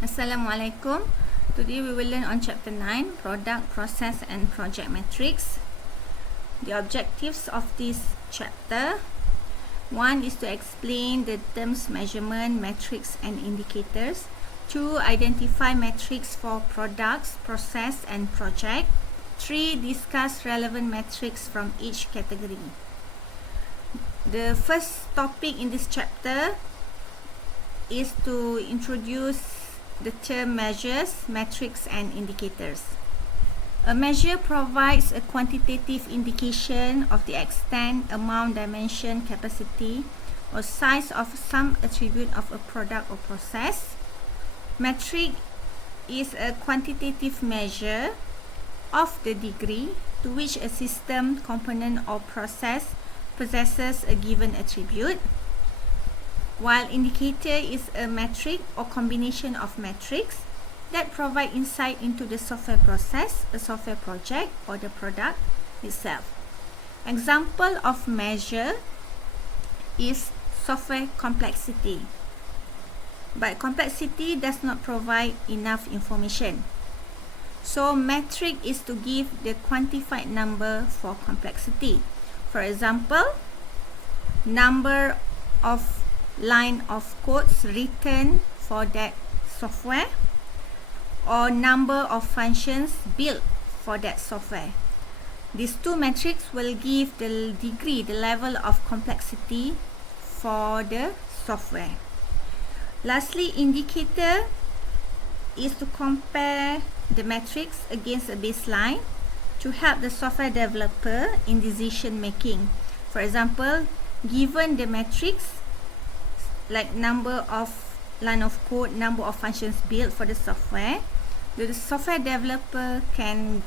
Assalamualaikum. Today we will learn on chapter 9, Product, Process and Project Metrics. The objectives of this chapter: 1 is to explain the terms measurement, metrics and indicators. 2, identify metrics for products, process and project. 3, discuss relevant metrics from each category. The first topic in this chapter is to introduce the term measures, metrics and indicators. A measure provides a quantitative indication of the extent, amount, dimension, capacity or size of some attribute of a product or process. Metric is a quantitative measure of the degree to which a system, component or process possesses a given attribute, while indicator is a metric or combination of metrics that provide insight into the software process, a software project or the product itself. Example of measure is software complexity, but complexity does not provide enough information. So metric is to give the quantified number for complexity. For example, number of line of codes written for that software or number of functions built for that software. These two metrics will give the degree, the level of complexity for the software. Lastly, indicator is to compare the metrics against a baseline to help the software developer in decision making. For example, given the metrics like number of line of code, number of functions built for the software developer can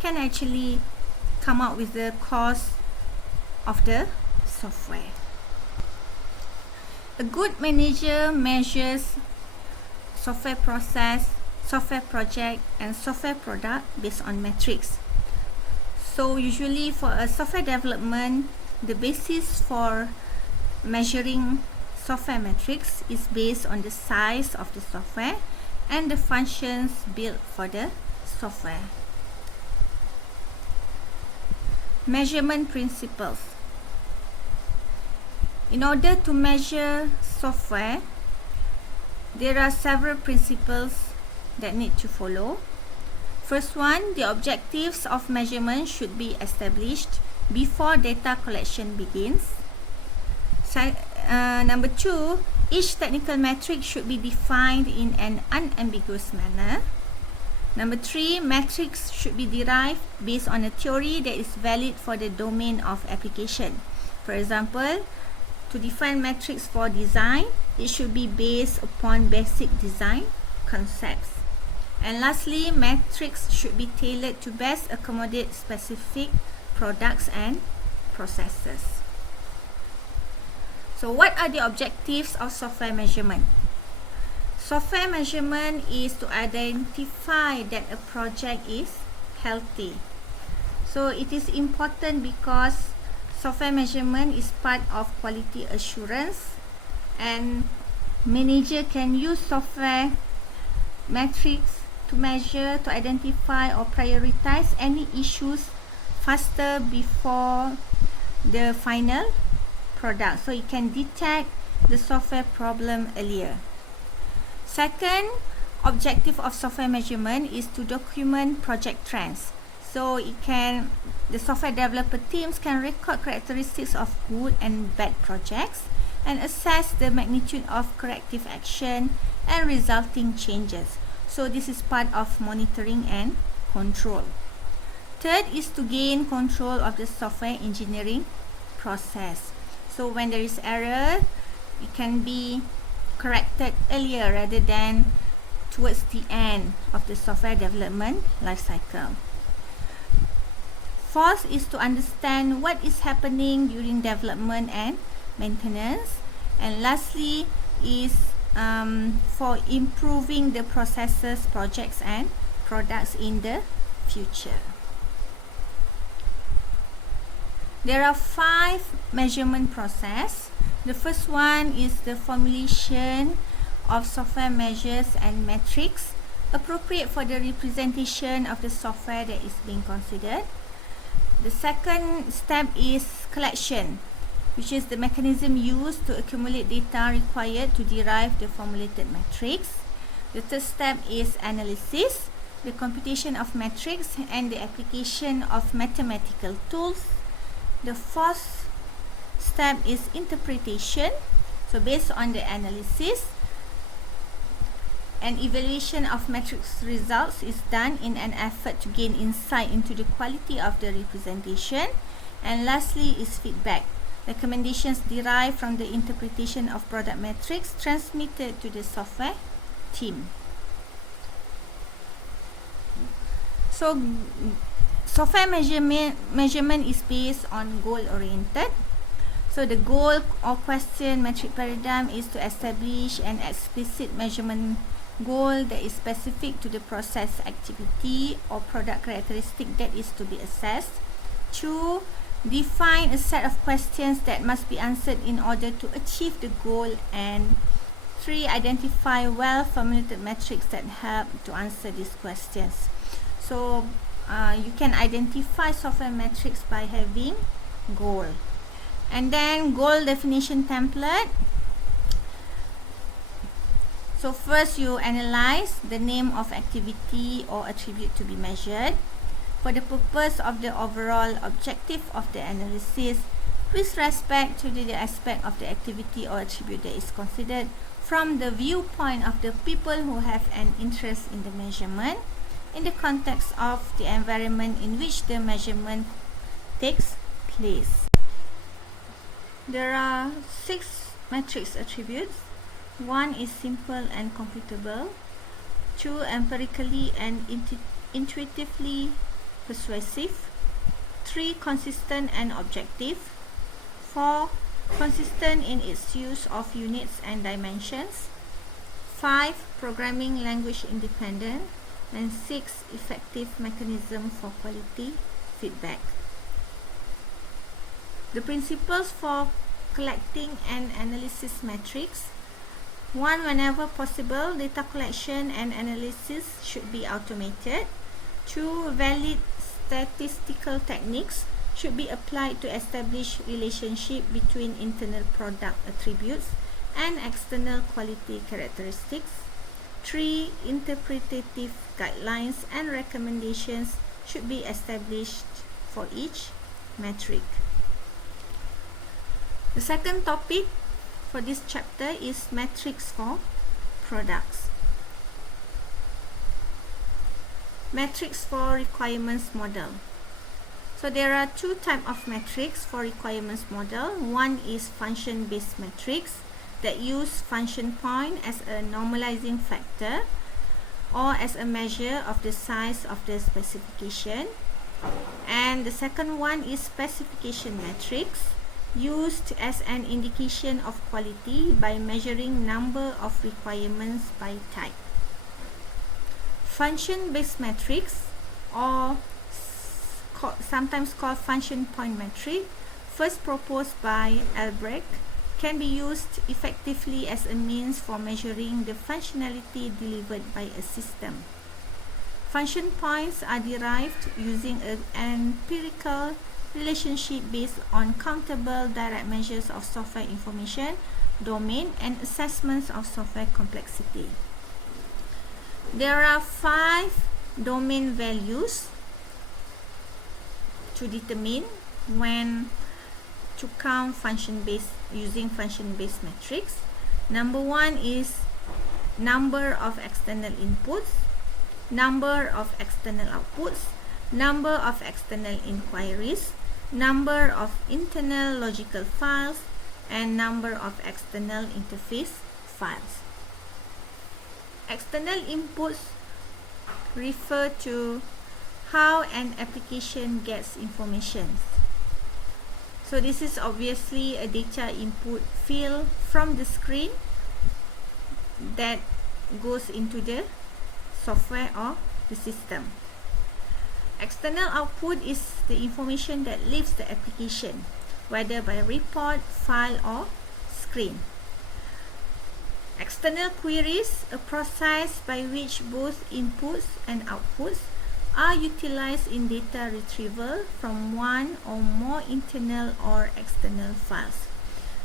actually come up with the cost of the software. A good manager measures software process, software project and software product based on metrics. So usually for a software development, the basis for measuring software metrics is based on the size of the software and the functions built for the software. Measurement principles. In order to measure software, there are several principles that need to follow. First one, the objectives of measurement should be established before data collection begins. Number 2, each technical metric should be defined in an unambiguous manner. Number 3, metrics should be derived based on a theory that is valid for the domain of application. For example, to define metrics for design, it should be based upon basic design concepts. And lastly, metrics should be tailored to best accommodate specific products and processes. So what are the objectives of software measurement? Software measurement is to identify that a project is healthy. So it is important because software measurement is part of quality assurance, and manager can use software metrics to measure, to identify or prioritize any issues faster before the final product, so it can detect the software problem earlier. Second objective of software measurement is to document project trends. So the software developer teams can record characteristics of good and bad projects and assess the magnitude of corrective action and resulting changes. So this is part of monitoring and control. Third is to gain control of the software engineering process. So when there is error, it can be corrected earlier rather than towards the end of the software development lifecycle. Fourth is to understand what is happening during development and maintenance. And lastly is for improving the processes, projects and products in the future. There are 5 measurement process. The first one is the formulation of software measures and metrics appropriate for the representation of the software that is being considered. The second step is collection, which is the mechanism used to accumulate data required to derive the formulated metrics. The third step is analysis, the computation of metrics and the application of mathematical tools. The fourth step is interpretation. So based on the analysis, an evaluation of metrics results is done in an effort to gain insight into the quality of the representation. And lastly is feedback. Recommendations derived from the interpretation of product metrics transmitted to the software team. So software measurement is based on goal-oriented. So the goal or question metric paradigm is to establish an explicit measurement goal that is specific to the process activity or product characteristic that is to be assessed. 2. Define a set of questions that must be answered in order to achieve the goal. And 3. Identify well-formulated metrics that help to answer these questions. So you can identify software metrics by having goal. And then goal definition template. So first you analyze the name of activity or attribute to be measured. For the purpose of the overall objective of the analysis, with respect to the aspect of the activity or attribute that is considered from the viewpoint of the people who have an interest in the measurement, in the context of the environment in which the measurement takes place. There are 6 matrix attributes. 1 is simple and computable. 2, empirically and intuitively persuasive. 3, consistent and objective. 4, consistent in its use of units and dimensions. 5, programming language independent. And 6, effective mechanism for quality feedback. The principles for collecting and analysis metrics. 1. Whenever possible, data collection and analysis should be automated. 2. Valid statistical techniques should be applied to establish relationship between internal product attributes and external quality characteristics. 3. Interpretative guidelines and recommendations should be established for each metric. The second topic for this chapter is metrics for products. Metrics for requirements model. So there are 2 types of metrics for requirements model. One is function-based metrics that use function point as a normalizing factor or as a measure of the size of the specification. And the second one is specification metrics, used as an indication of quality by measuring number of requirements by type. Function-based metrics, or sometimes called function point metric, first proposed by Albrecht, can be used effectively as a means for measuring the functionality delivered by a system. Function points are derived using an empirical relationship based on countable direct measures of software information, domain, and assessments of software complexity. There are 5 domain values to determine when to count using function-based metrics. Number 1 is number of external inputs, number of external outputs, number of external inquiries, number of internal logical files, and number of external interface files. External inputs refer to how an application gets information. So this is obviously a data input field from the screen that goes into the software or the system. External output is the information that leaves the application, whether by report, file, or screen. External queries, a process by which both inputs and outputs are utilized in data retrieval from one or more internal or external files.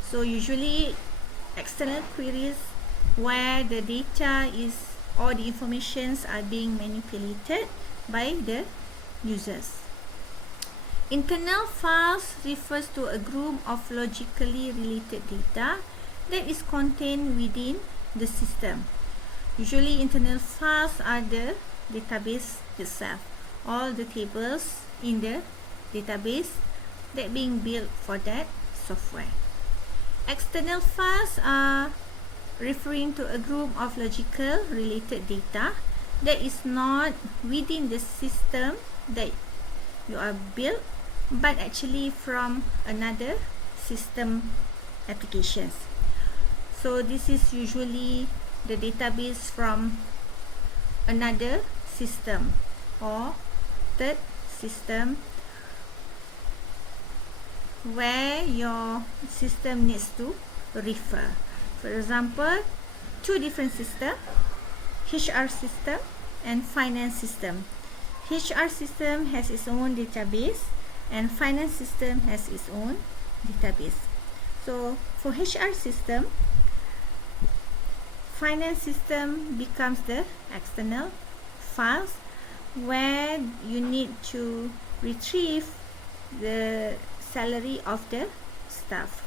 So usually external queries where the data is or the informations are being manipulated by the users. Internal files refers to a group of logically related data that is contained within the system. Usually internal files are the database itself, all the tables in the database that being built for that software. External files are referring to a group of logical related data that is not within the system that you are built, but actually from another system applications. So this is usually the database from another system or third system where your system needs to refer. For example, two different systems, HR system and finance system. HR system has its own database and finance system has its own database. So for HR system, finance system becomes the external files where you need to retrieve the salary of the staff.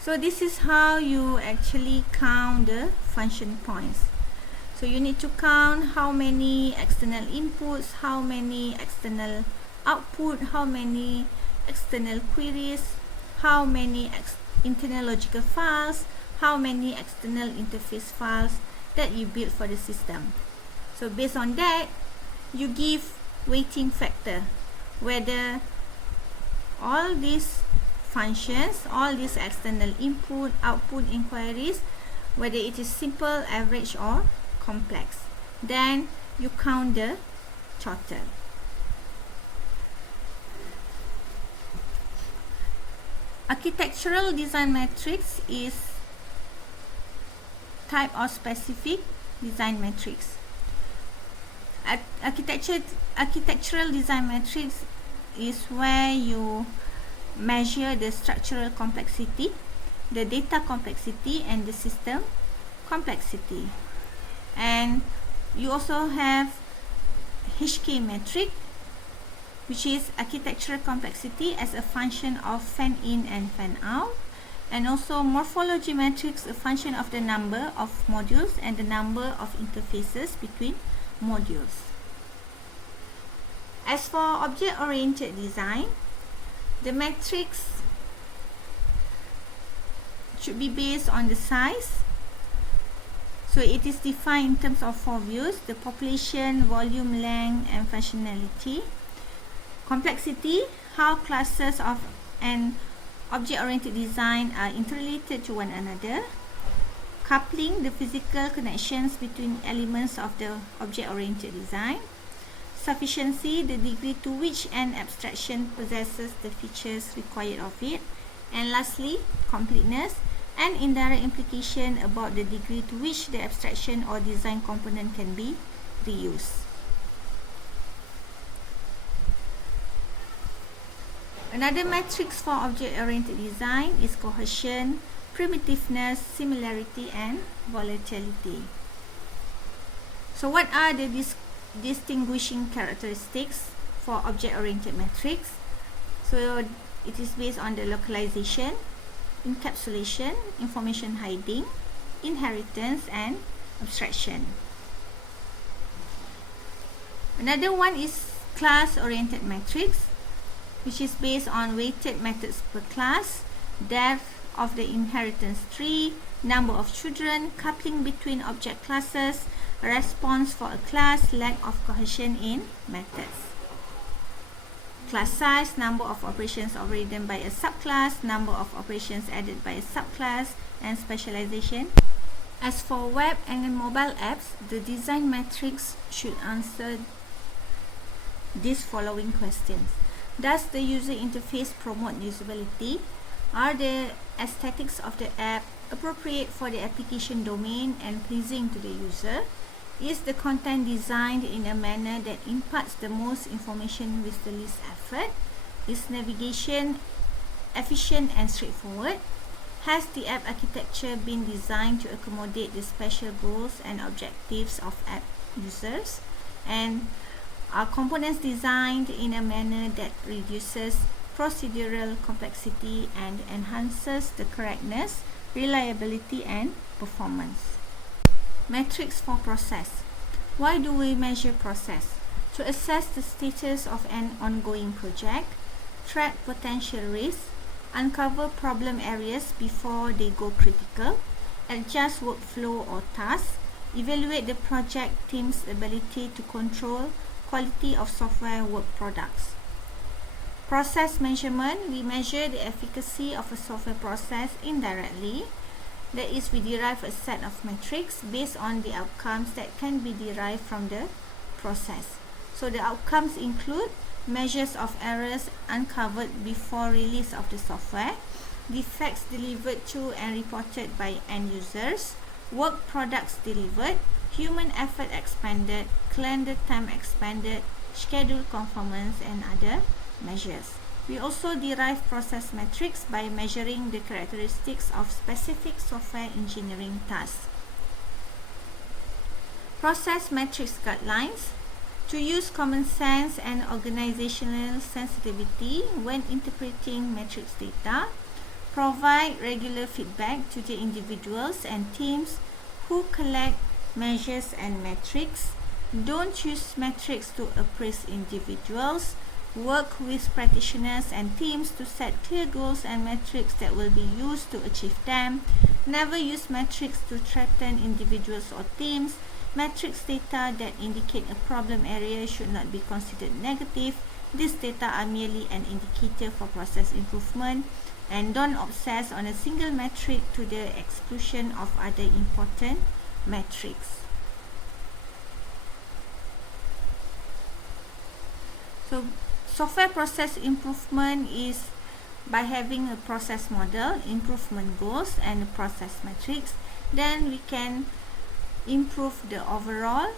So this is how you actually count the function points. So you need to count how many external inputs, how many external output, how many external queries, how many internal logical files, how many external interface files that you build for the system. So based on that, you give weighting factor, whether all these functions, all these external input, output inquiries, whether it is simple, average or complex. Then you count the total. Architectural design matrix is type of specific design matrix. Architectural design matrix is where you measure the structural complexity, the data complexity and the system complexity. And you also have HK metric, which is architectural complexity as a function of fan in and fan out, and also morphology matrix, a function of the number of modules and the number of interfaces between modules. As for object-oriented design, the matrix should be based on the size. So it is defined in terms of 4 views: the population, volume, length and functionality. Complexity, how classes of an object-oriented design are interrelated to one another. Coupling, the physical connections between elements of the object-oriented design. Sufficiency, the degree to which an abstraction possesses the features required of it. And lastly, completeness, an indirect implication about the degree to which the abstraction or design component can be reused. Another matrix for object-oriented design is cohesion, primitiveness, similarity and volatility. So what are the distinguishing characteristics for object-oriented matrix? So it is based on the localization, encapsulation, information hiding, inheritance and abstraction. Another one is class-oriented matrix, which is based on weighted methods per class, depth of the inheritance tree, number of children, coupling between object classes, response for a class, lack of cohesion in methods. Class size, number of operations overridden by a subclass, number of operations added by a subclass, and specialization. As for web and mobile apps, the design matrix should answer these following questions. Does the user interface promote usability? Are the aesthetics of the app appropriate for the application domain and pleasing to the user? Is the content designed in a manner that imparts the most information with the least effort? Is navigation efficient and straightforward? Has the app architecture been designed to accommodate the special goals and objectives of app users? And are components designed in a manner that reduces procedural complexity and enhances the correctness, reliability, and performance? Metrics for process. Why do we measure process? To assess the status of an ongoing project, track potential risks, uncover problem areas before they go critical, adjust workflow or tasks, evaluate the project team's ability to control quality of software work products. Process measurement. We measure the efficacy of a software process indirectly. That is, we derive a set of metrics based on the outcomes that can be derived from the process. So the outcomes include measures of errors uncovered before release of the software, defects delivered to and reported by end users, work products delivered, human effort expended, calendar time expended, schedule conformance, and other measures. We also derive process metrics by measuring the characteristics of specific software engineering tasks. Process metrics guidelines. To use common sense and organizational sensitivity when interpreting metrics data, provide regular feedback to the individuals and teams who collect measures and metrics. Don't use metrics to appraise individuals. Work with practitioners and teams to set clear goals and metrics that will be used to achieve them. Never use metrics to threaten individuals or teams. Metrics data that indicate a problem area should not be considered negative. These data are merely an indicator for process improvement, and don't obsess on a single metric to the exclusion of other important metrics. So, software process improvement is by having a process model, improvement goals, and process metrics. Then we can improve the overall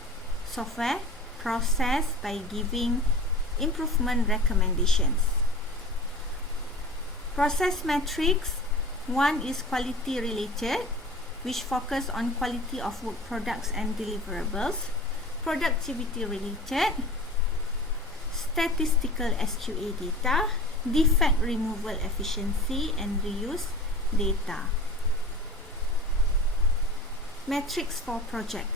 software process by giving improvement recommendations. Process metrics. One is quality related, which focus on quality of work products and deliverables. Productivity related, statistical SQA data, defect removal efficiency, and reuse data. Metrics for project.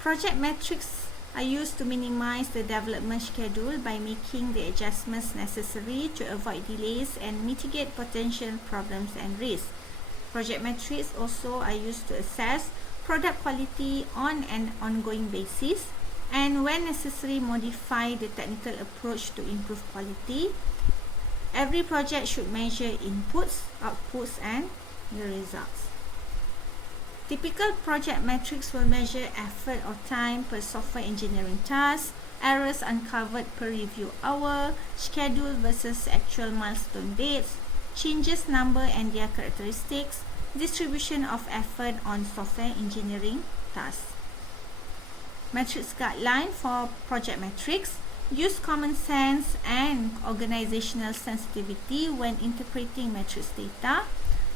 Project metrics are used to minimize the development schedule by making the adjustments necessary to avoid delays and mitigate potential problems and risks. Project metrics also are used to assess product quality on an ongoing basis and, when necessary, modify the technical approach to improve quality. Every project should measure inputs, outputs, and the results. Typical project metrics will measure effort or time per software engineering task, errors uncovered per review hour, schedule versus actual milestone dates, changes number and their characteristics, distribution of effort on software engineering tasks. Metrics guideline for project metrics. Use common sense and organizational sensitivity when interpreting metrics data.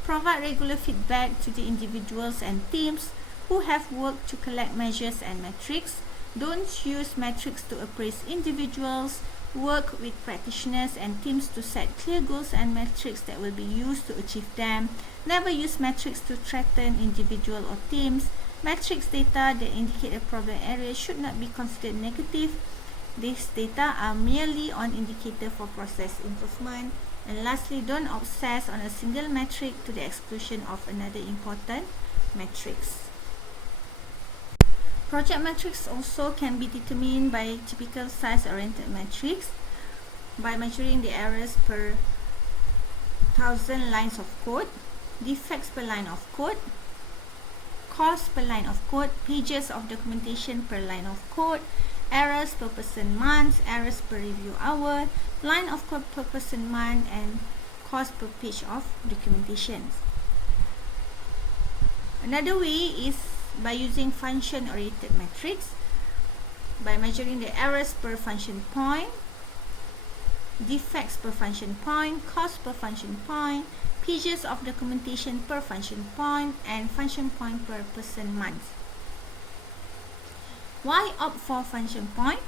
Provide regular feedback to the individuals and teams who have worked to collect measures and metrics. Don't use metrics to appraise individuals. Work with practitioners and teams to set clear goals and metrics that will be used to achieve them. Never use metrics to threaten individuals or teams. Metrics data that indicate a problem area should not be considered negative. These data are merely an indicator for process improvement. And lastly, don't obsess on a single metric to the exclusion of another important metrics. Project metrics also can be determined by typical size-oriented metrics by measuring the errors per 1,000 lines of code, defects per line of code, cost per line of code, pages of documentation per line of code, errors per person month, errors per review hour, line of code per person month, and cost per page of documentation. Another way is by using function-oriented metrics, by measuring the errors per function point, defects per function point, cost per function point, pages of documentation per function point, and function point per person month. Why opt for function point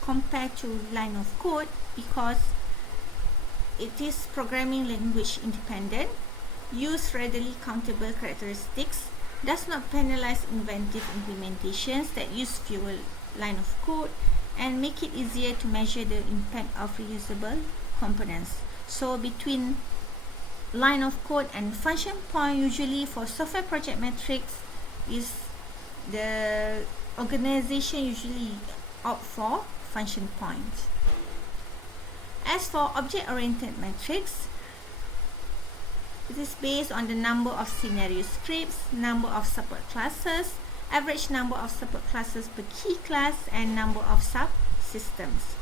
compared to line of code? Because it is programming language independent, use readily countable characteristics, does not penalize inventive implementations that use fewer line of code, and make it easier to measure the impact of reusable components. So between line of code and function point, usually for software project metrics, is the organization usually opt for function points. As for object-oriented metrics, it is based on the number of scenario scripts, number of support classes, average number of support classes per key class, and number of subsystems.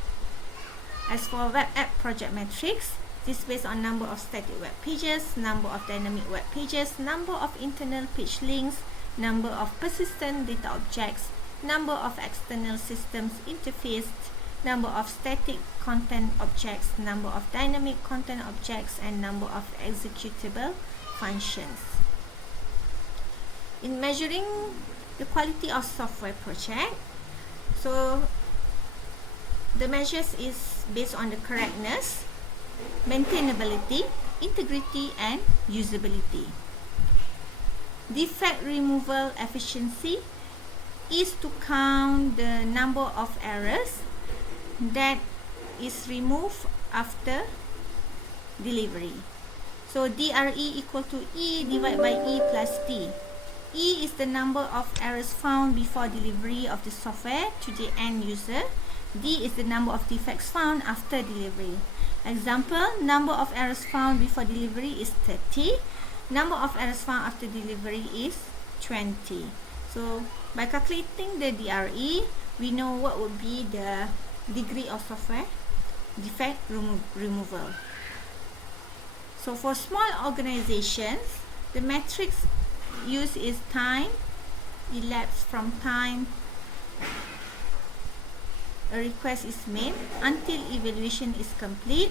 As for web app project metrics, it is based on number of static web pages, number of dynamic web pages, number of internal page links, number of persistent data objects, number of external systems interfaced, number of static content objects, number of dynamic content objects, and number of executable functions. In measuring the quality of software project, so the measures is based on the correctness, maintainability, integrity, and usability. Defect removal efficiency is to count the number of errors that is removed after delivery. So DRE equal to E divided by E plus T. E is the number of errors found before delivery of the software to the end user. D is the number of defects found after delivery. Example, number of errors found before delivery is 30. Number of errors found after delivery is 20. So by calculating the DRE, we know what would be the degree of software defect removal. So for small organizations, the metrics used is time elapsed from time a request is made until evaluation is complete,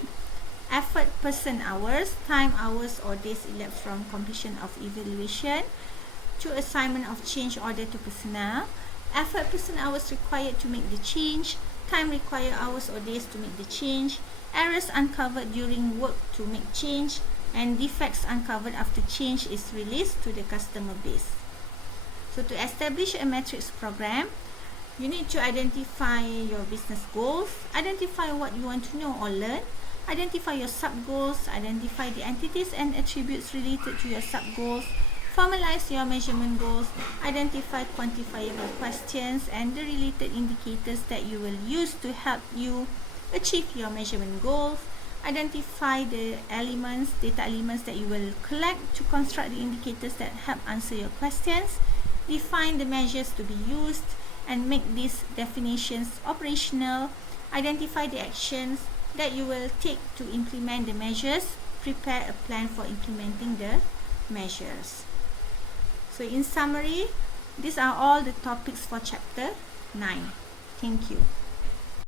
effort person hours, time hours or days elapsed from completion of evaluation to assignment of change order to personnel, effort person hours required to make the change, time required hours or days to make the change, errors uncovered during work to make change, and defects uncovered after change is released to the customer base. So to establish a metrics program, you need to identify your business goals, identify what you want to know or learn, identify your sub-goals, identify the entities and attributes related to your sub-goals, formalize your measurement goals, identify quantifiable questions and the related indicators that you will use to help you achieve your measurement goals, identify the elements, data elements that you will collect to construct the indicators that help answer your questions, define the measures to be used and make these definitions operational, identify the actions that you will take to implement the measures, prepare a plan for implementing the measures. So in summary, these are all the topics for chapter 9. Thank you.